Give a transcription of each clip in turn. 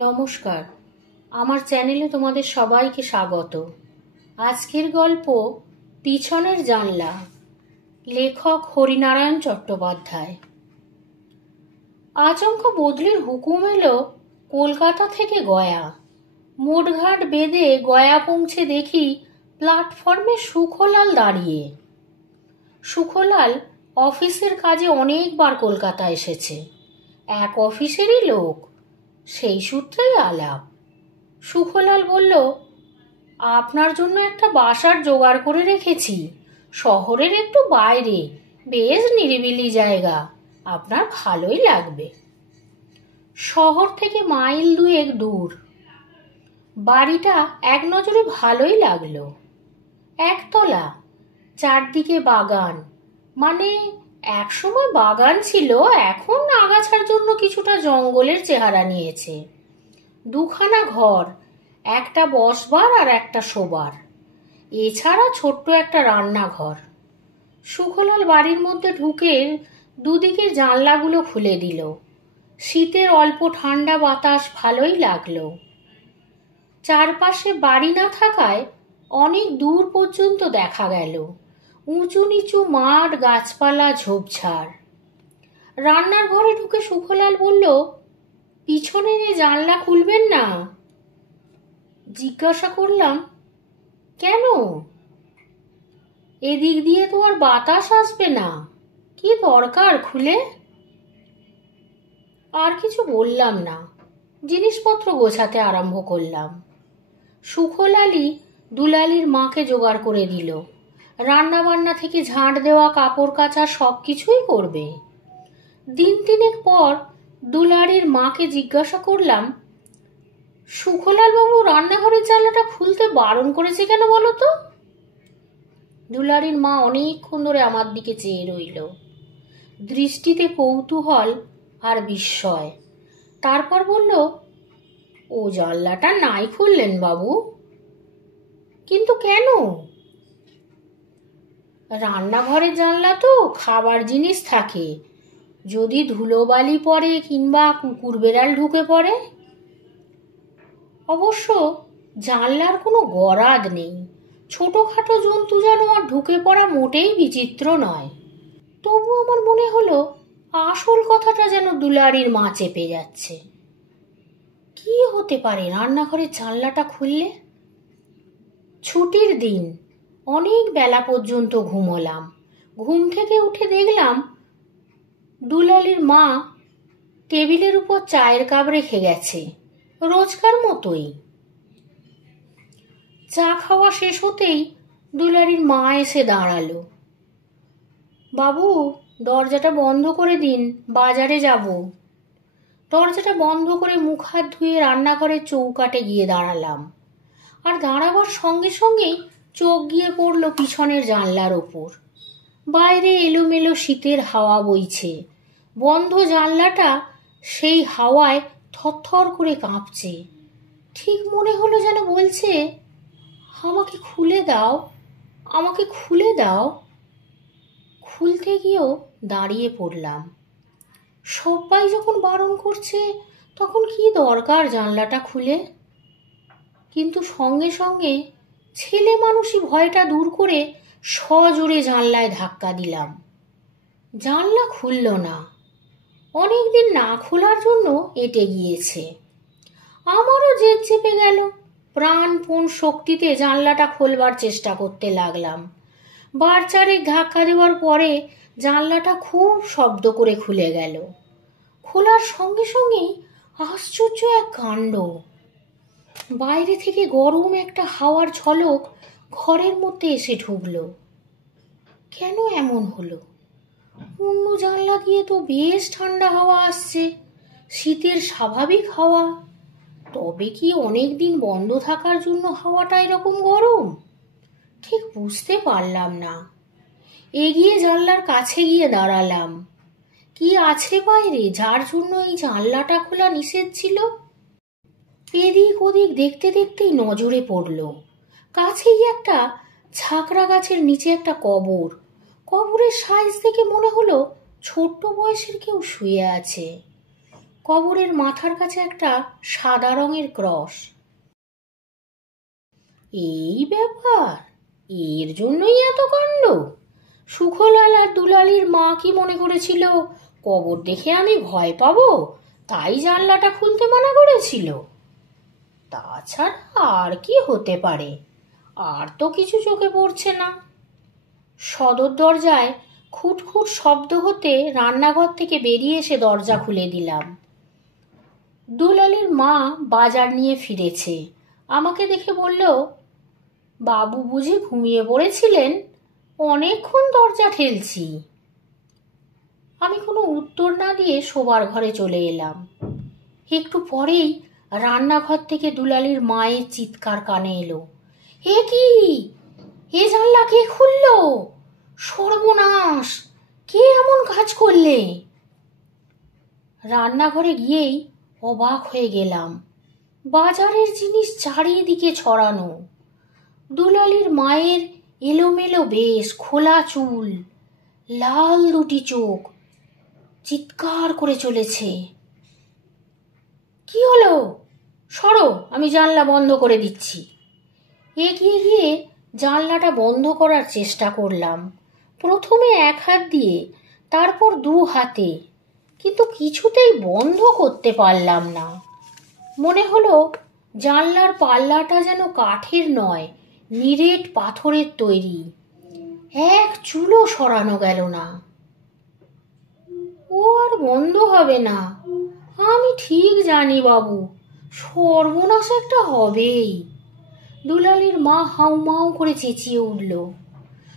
নমস্কার, আমার চ্যানেলে তোমাদের সবাইকে স্বাগত। আজকের গল্প পিছনের জানলা, লেখক হরিনারায়ণ চট্টোপাধ্যায়। আচমকা বদলির হুকুম এলো কলকাতা থেকে গয়া। মোটঘাট বেঁধে গয়া পৌঁছে দেখি প্ল্যাটফর্মে সুখলাল দাঁড়িয়ে। সুখলাল অফিসের কাজে অনেকবার কলকাতা এসেছে, এক অফিসেরই লোক, সেই সূত্রেই আলাপ। সুখলাল বলল, আপনার জন্য একটা বাসার জোগাড় করে রেখেছি, শহরের একটু বাইরে, বেশ নিরিবিলি জায়গা, আপনার ভালোই লাগবে। শহর থেকে মাইল 2 দূর। বাড়িটা এক নজরে ভালোই লাগলো। একতলা, চারদিকে বাগান, মানে একসময় বাগান ছিল, এখন আগাছার জন্য কিছুটা জঙ্গলের চেহারা নিয়েছে। 2খানা ঘর, একটা বসবার আর একটা শোবার, এছাড়া ছোট্ট একটা রান্নাঘর। সুখলাল বাড়ির মধ্যে ঢুকে দুদিকে জানলাগুলো খুলে দিল। শীতের অল্প ঠান্ডা বাতাস ভালোই লাগলো। চারপাশে বাড়ি না থাকায় অনেক দূর পর্যন্ত দেখা গেল উঁচু নিচু মাঠ, গাছপালা, ঝোপঝাড়। রান্নার ঘরে ঢুকে সুখলাল বলল, পিছনের এই জানলা খুলবেন না? জিজ্ঞাসা করলাম, কেন? এদিক দিয়ে তো আর বাতাস আসবে না, কি দরকার খুলে? আর কিছু বললাম না, জিনিসপত্র গোছাতে আরম্ভ করলাম। সুখলালই দুলালির মাকে জোগাড় করে দিল, রান্না বান্না থেকে ঝাঁট দেওয়া, কাপড় কাচা সব কিছুই করবে। দিন 3 পর দুলালির মাকে জিজ্ঞাসা করলাম, সুখলাল বাবু রান্নাঘরের জানলাটা খুলতে বারণ করেছে কেন বলো তো? দুলালির মা অনেকক্ষণ ধরে আমার দিকে চেয়ে রইল, দৃষ্টিতে কৌতূহল আর বিস্ময়। তারপর বলল, ও জানলাটা নাই খুললেন বাবু? কিন্তু কেন? রান্নাঘরের জানলা তো, খাবার জিনিস থাকে, যদি ধুলোবালি পড়ে কিংবা কুকুর বেড়াল ঢুকে পড়ে। অবশ্য জানলার কোনো গরাদ নেই, ছোটখাটো জন্তু জানোয়ার ঢুকে পড়া মোটেই বিচিত্র নয়। তবু আমার মনে হলো আসল কথাটা যেন দুলারির মা চেপে যাচ্ছে। কি হতে পারে রান্নাঘরের জানলাটা খুললে? ছুটির দিন, অনেক বেলা পর্যন্ত ঘুমোলাম। ঘুম থেকে উঠে দেখলাম দুলালির মা টেবিলের উপর চায়ের কাপ রেখে গেছে, রোজকার মতোই। চা খাওয়া শেষ হতেই দুলালির মা এসে দাঁড়ালো। বাবু, দরজাটা বন্ধ করে দিন, বাজারে যাব। দরজাটা বন্ধ করে মুখ হাত ধুয়ে রান্নাঘরের চৌকাঠে গিয়ে দাঁড়ালাম। আর দাঁড়াবার সঙ্গে সঙ্গেই চোখ গিয়ে পড়ল পিছনের জানলার ওপর। বাইরে এলোমেলো শীতের হাওয়া বইছে। বন্ধ জানলাটা সেই হাওয়ায় থরথর করে কাঁপছে। ঠিক মনে হলো যেন বলছে, আমাকে খুলে দাও, আমাকে খুলে দাও। খুলতে গিয়েও দাঁড়িয়ে পড়লাম। সবাই যখন বারণ করছে, তখন কি দরকার জানলাটা খুলে? কিন্তু সঙ্গে সঙ্গে ছেলে মানুষই ভয়টা দূর করে সজোরে জানলায় ধাক্কা দিলাম। জানলা খুলল না। অনেকদিন না খোলার জন্য এঁটে গিয়েছে। আমারও জেদ চেপে গেল। প্রাণপণ শক্তিতে জানলাটা খোলবার চেষ্টা করতে লাগলাম। 4 ধাক্কা দেওয়ার পরে জানলাটা খুব শব্দ করে খুলে গেল। খোলার সঙ্গে সঙ্গেই আশ্চর্য এক কাণ্ড। বাইরে থেকে গরম একটা হাওয়ার ঝলক ঘরের মধ্যে এসে ঢুকলো। কেন এমন হলো? অন্য জানলা দিয়ে তো বেশ ঠান্ডা হাওয়া আসছে, শীতের স্বাভাবিক হাওয়া। তবে কি অনেকদিন বন্ধ থাকার জন্য হাওয়াটা এরকম গরম? ঠিক বুঝতে পারলাম না। এগিয়ে জানলার কাছে গিয়ে দাঁড়ালাম। কি আছে বাইরে যার জন্য এই জানলাটা খোলা নিষেধ ছিল? এদিক ওদিক দেখতে দেখতেই নজরে পড়ল কাছেই একটা ছাকড়া গাছের নিচে একটা কবর। কবরের সাইজ দেখে মনে হলো ছোট্ট বয়সের কেউ শুয়ে আছে। কবরের মাথার কাছে একটা সাদা রঙের ক্রস। এই ব্যাপার, এর জন্যই এত কাণ্ড। সুখলাল আর দুলালির মা কি মনে করেছিল কবর দেখে আমি ভয় পাবো, তাই জানলাটা খুলতে মানা করেছিল? তাছাড়া আর কি হতে পারে? আর তো কিছু চোখে পড়ছে না। সদর দরজায় খুটখুট শব্দ হতে রান্নাঘর থেকে বেরিয়ে এসে দরজা খুলে দিলাম। দুলালির মা বাজার নিয়ে ফিরেছে। আমাকে দেখে বলল, বাবু বুঝি ঘুমিয়ে পড়েছিলেন? অনেকক্ষণ দরজা ঠেলছি। আমি কোনো উত্তর না দিয়ে শোবার ঘরে চলে এলাম। একটু পরেই রান্নাঘর থেকে দুলালির মায়ের চিৎকার কানে এলো, এ কি, এ জানলা কে খুললো? সর্বনাশ, কে এমন কাজ করলে? রান্নাঘরে গিয়েই অবাক হয়ে গেলাম। বাজারের জিনিস চারিদিকে ছড়ানো। দুলালির মায়ের এলোমেলো বেশ, খোলা চুল, লাল দুটি চোখ, চিৎকার করে চলেছে। কি হলো? সরো, আমি জানলা বন্ধ করে দিচ্ছি। এগিয়ে গিয়ে জানলাটা বন্ধ করার চেষ্টা করলাম, প্রথমে এক হাত দিয়ে, তারপর দু হাতে, কিন্তু কিছুতেই বন্ধ করতে পারলাম না। মনে হলো জানলার পাল্লাটা যেন কাঠের নয়, নিরেট পাথরের তৈরি। এক চুলও সরানো গেল না। ও আর বন্ধ হবে না, আমি ঠিক জানি বাবু, সর্বনাশ একটা হবেই। দুলালির মা হাউমাউ করে চেঁচিয়ে উঠল।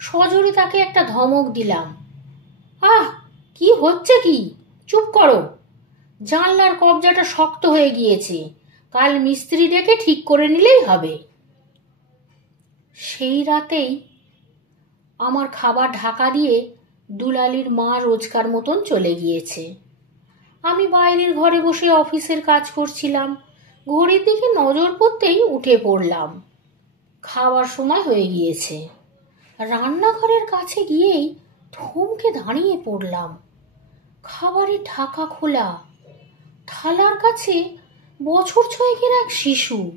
সজোরে তাকে একটা ধমক দিলাম, আহ, কি হচ্ছে কি? চুপ করো। জানলার কবজাটা শক্ত হয়ে গিয়েছে, কাল মিস্ত্রি ডেকে ঠিক করে নিলেই হবে। সেই রাতেই আমার খাবার ঢাকা দিয়ে দুলালির মা রোজকার মতন চলে গিয়েছে। আমি বাইরের ঘরে বসে অফিসের কাজ করছিলাম। ঘড়ির দিকে নজর পড়তেই উঠে পড়লাম। খাওয়ার সময় হয়ে গিয়েছে। রান্নাঘরের কাছে গিয়েই থমকে দাঁড়িয়ে পড়লাম। খাবারের ঢাকা খোলা, থালার কাছে বছর ছয়েকের এক শিশু,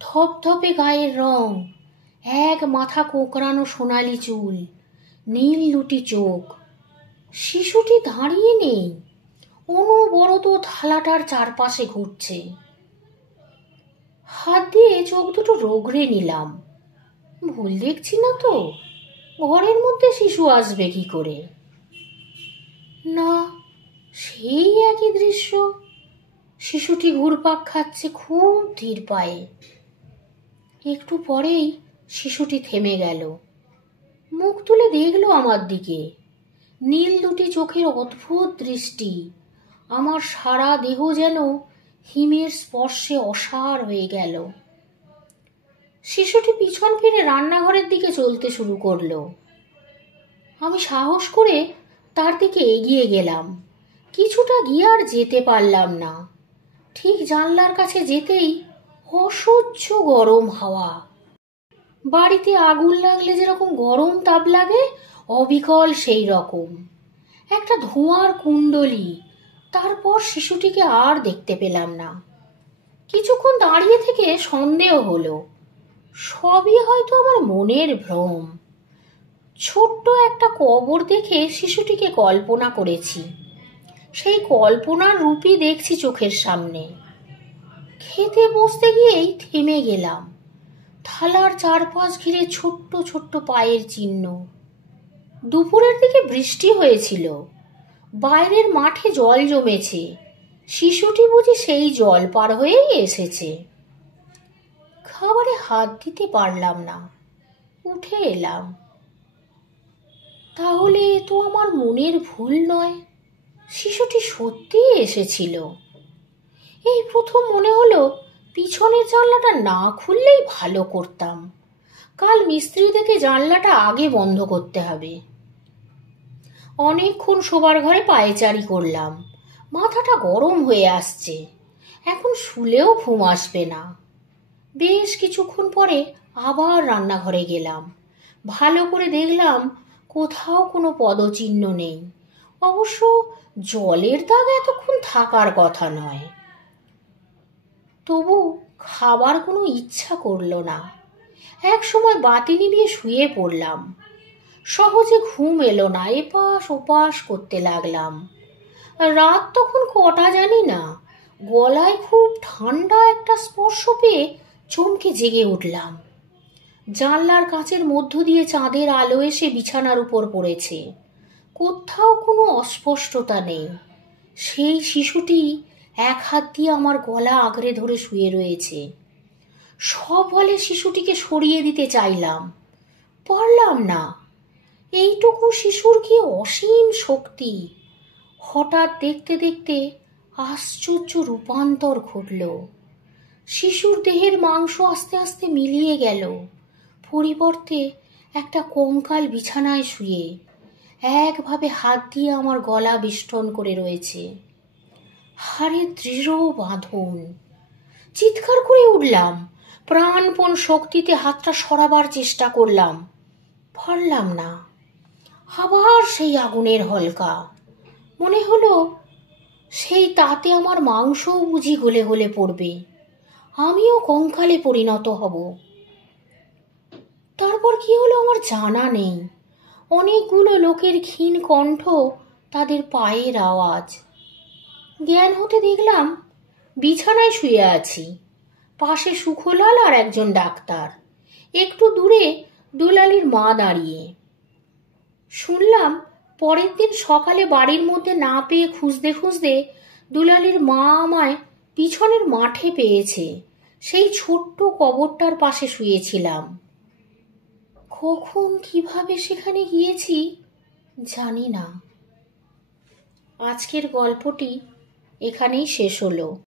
ধপধপে গায়ের রং, এক মাথা কোঁকড়ানো সোনালি চুল, নীল দুটি চোখ। শিশুটি দাঁড়িয়ে নেই, অনবরত থালাটার চারপাশে ঘুরছে। হাত দিয়ে চোখ দুটো রগড়ে নিলাম। ভুল দেখছি না তো? ঘরের মধ্যে শিশু আসবে কি করে? না, সেই একই দৃশ্য। শিশুটি ঘুরপাক খাচ্ছে খুব ধীর পায়ে। একটু পরেই শিশুটি থেমে গেল। মুখ তুলে দেখলো আমার দিকে। নীল দুটি চোখের অদ্ভুত দৃষ্টি। আমার সারা দেহ যেন হিমের স্পর্শে অসাড় হয়ে গেল। শিশুটি পিছন ফিরে রান্নাঘরের দিকে চলতে শুরু করলো। আমি সাহস করে তার দিকে এগিয়ে গেলাম। কিছুটা গিয়ে আর যেতে পারলাম না। ঠিক জানলার কাছে যেতেই অসহ্য গরম হাওয়া। বাড়িতে আগুন লাগলে যেরকম গরম তাপ লাগে, অবিকল সেই রকম। একটা ধোঁয়ার কুণ্ডলী। তারপর শিশুটিকে আর দেখতে পেলাম না। কিছুক্ষণ দাঁড়িয়ে থেকে সন্দেহ হলো, সবই হয়তো আমার মনের ভ্রম। ছোট্ট একটা কবর দেখে শিশুটিকে কল্পনা করেছি। সেই কল্পনার রূপই দেখছি চোখের সামনে। খেতে বসতে গিয়েই থেমে গেলাম। থালার চারপাশ ঘিরে ছোট্ট ছোট্ট পায়ের চিহ্ন। দুপুরের দিকে বৃষ্টি হয়েছিল। বাইরের মাঠে জল জমেছে। শিশুটি বুঝি সেই জল পার হয়েই এসেছে। খাবারে হাত দিতে পারলাম না, উঠে এলাম। তাহলে এ তো আমার মনের ভুল নয়, শিশুটি সত্যিই এসেছিল। এই প্রথম মনে হলো পিছনের জানলাটা না খুললেই ভালো করতাম। কাল মিস্ত্রি দেখে জানলাটা আগে বন্ধ করতে হবে। অনেকক্ষণ শোবার ঘরে পায়চারি করলাম। মাথাটা গরম হয়ে আসছে। এখন শুলেও ঘুম আসবে না। বেশ কিছুক্ষণ পরে আবার রান্নাঘরে গেলাম। ভালো করে দেখলাম কোথাও কোনো পদচিহ্ন নেই। অবশ্য জলের দাগ এতক্ষণ থাকার কথা নয়। তবু খাবার কোনো ইচ্ছা করলো না। এক সময় বাতি নিভিয়ে শুয়ে পড়লাম। সহজে ঘুম এলো না, এপাশ ওপাশ করতে লাগলাম। রাত তখন কটা জানি না। গলায় খুব ঠান্ডা একটা স্পর্শ পেয়ে চমকে জেগে উঠলাম। জানলার কাচের মধ্য দিয়ে চাঁদের আলো এসে বিছানার উপর পড়েছে। কোথাও কোনো অস্পষ্টতা নেই। সেই শিশুটি এক হাত দিয়ে আমার গলা আগড়ে ধরে শুয়ে রয়েছে। সবলে শিশুটিকে সরিয়ে দিতে চাইলাম, পারলাম না। এইটুকু শিশুর কি অসীম শক্তি! হঠাৎ দেখতে দেখতে আশ্চর্য রূপান্তর ঘটল। শিশুর দেহের মাংস আস্তে আস্তে মিলিয়ে গেল। পরিবর্তে একটা কঙ্কাল বিছানায় শুয়ে একভাবে হাত দিয়ে আমার গলা বেষ্টন করে রয়েছে। হাড়ে দৃঢ় বাঁধন। চিৎকার করে উঠলাম। প্রাণপণ শক্তিতে হাতটা সরাবার চেষ্টা করলাম, পারলাম না। আবার সেই আগুনের হলকা। মনে হলো সেই তাতে আমার মাংসও বুঝি গলে গলে পড়বে, আমিও কঙ্কালে পরিণত হব। তারপর কি হলো আমার জানা নেই। অনেকগুলো লোকের ক্ষীণ কণ্ঠ, তাদের পায়ের আওয়াজ। জ্ঞান হতে দেখলাম বিছানায় শুয়ে আছি। পাশে সুখলাল আর একজন ডাক্তার। একটু দূরে দুলালির মা দাঁড়িয়ে। শুনলাম পরের দিন সকালে বাড়ির মধ্যে না পেয়ে খুঁজতে খুঁজতে দুলালির মা আমায় পিছনের মাঠে পেয়েছে। সেই ছোট্ট কবরটার পাশে শুয়েছিলাম। কখন কিভাবে সেখানে গিয়েছি জানি না। আজকের গল্পটি এখানেই শেষ হলো।